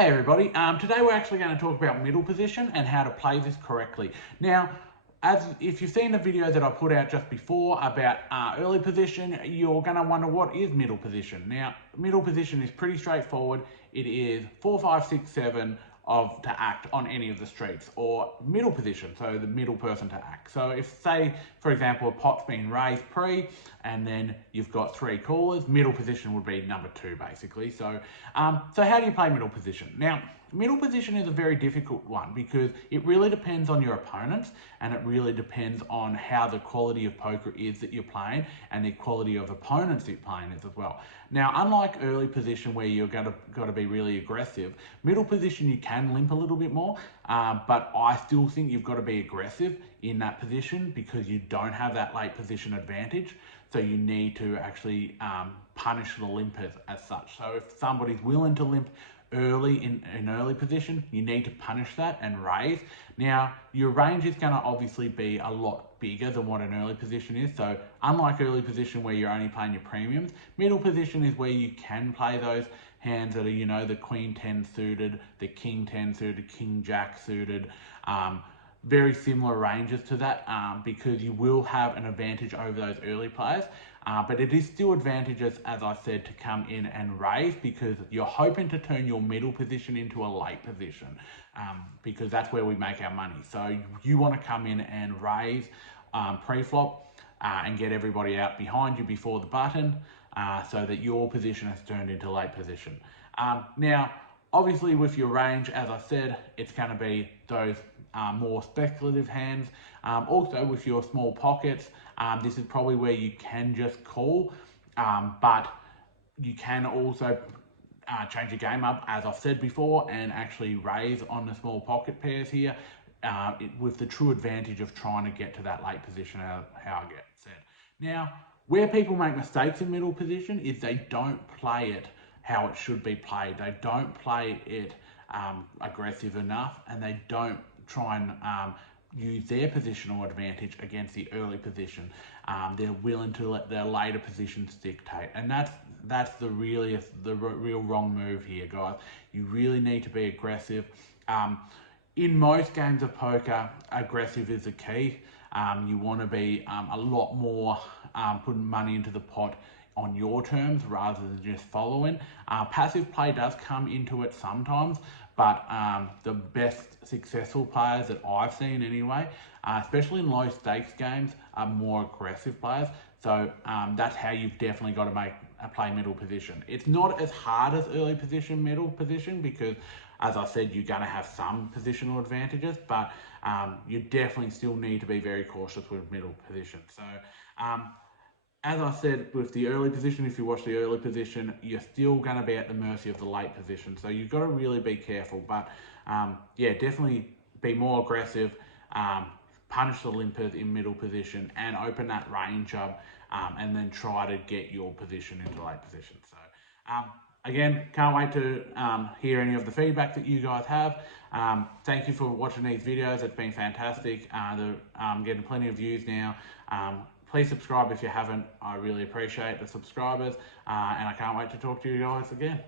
Hey everybody, today we're actually going to talk about middle position and how to play this correctly. Now, if you've seen the video that I put out just before about early position, you're going to wonder what is middle position. Now, middle position is pretty straightforward. It is 4, 5, 6, 7 to act on any of the streets, or middle position, so the middle person to act. So if, say, for example, a pot's been raised pre, and then you've got 3 callers, middle position would be number 2, basically. So how do you play middle position? Now, middle position is a very difficult one because it really depends on your opponents, and it really depends on how the quality of poker is that you're playing and the quality of opponents you're playing is as well. Now, unlike early position where you're got to be really aggressive, middle position you can limp a little bit more, but I still think you've got to be aggressive in that position because you don't have that late position advantage. So you need to actually punish the limpers as such. So if somebody's willing to limp early in early position, you need to punish that and raise. Now, your range is going to obviously be a lot bigger than what an early position is. So unlike early position where you're only playing your premiums, middle position is where you can play those hands that are, the Queen 10 suited, the King 10 suited, King Jack suited, very similar ranges to that because you will have an advantage over those early players. But it is still advantageous, as I said, to come in and raise because you're hoping to turn your middle position into a late position because that's where we make our money. So you want to come in and raise pre-flop and get everybody out behind you before the button so that your position has turned into late position. Now, obviously with your range, as I said, it's going to be those more speculative hands. Also with your small pockets, this is probably where you can just call, but you can also change your game up, as I've said before, and actually raise on the small pocket pairs here with the true advantage of trying to get to that late position, how I get said. Now, where people make mistakes in middle position is they don't play it how it should be played. They don't play it aggressive enough, and they don't try and use their positional advantage against the early position. They're willing to let their later positions dictate, and that's the real wrong move here, guys. You really need to be aggressive. In most games of poker, aggressive is the key. You want to be a lot more putting money into the pot on your terms rather than just following. Passive play does come into it sometimes, but the best successful players that I've seen anyway, especially in low stakes games, are more aggressive players. So that's how you've definitely got to play middle position. It's not as hard as early position, middle position, because as I said, you're going to have some positional advantages, but you definitely still need to be very cautious with middle position. So as I said, with the early position, if you watch the early position, you're still going to be at the mercy of the late position. So you've got to really be careful. But yeah, definitely be more aggressive, punish the limpers in middle position, and open that range up, and then try to get your position into late position. So again, can't wait to hear any of the feedback that you guys have. Thank you for watching these videos. It's been fantastic. They're getting plenty of views now. Please subscribe if you haven't. I really appreciate the subscribers, and I can't wait to talk to you guys again.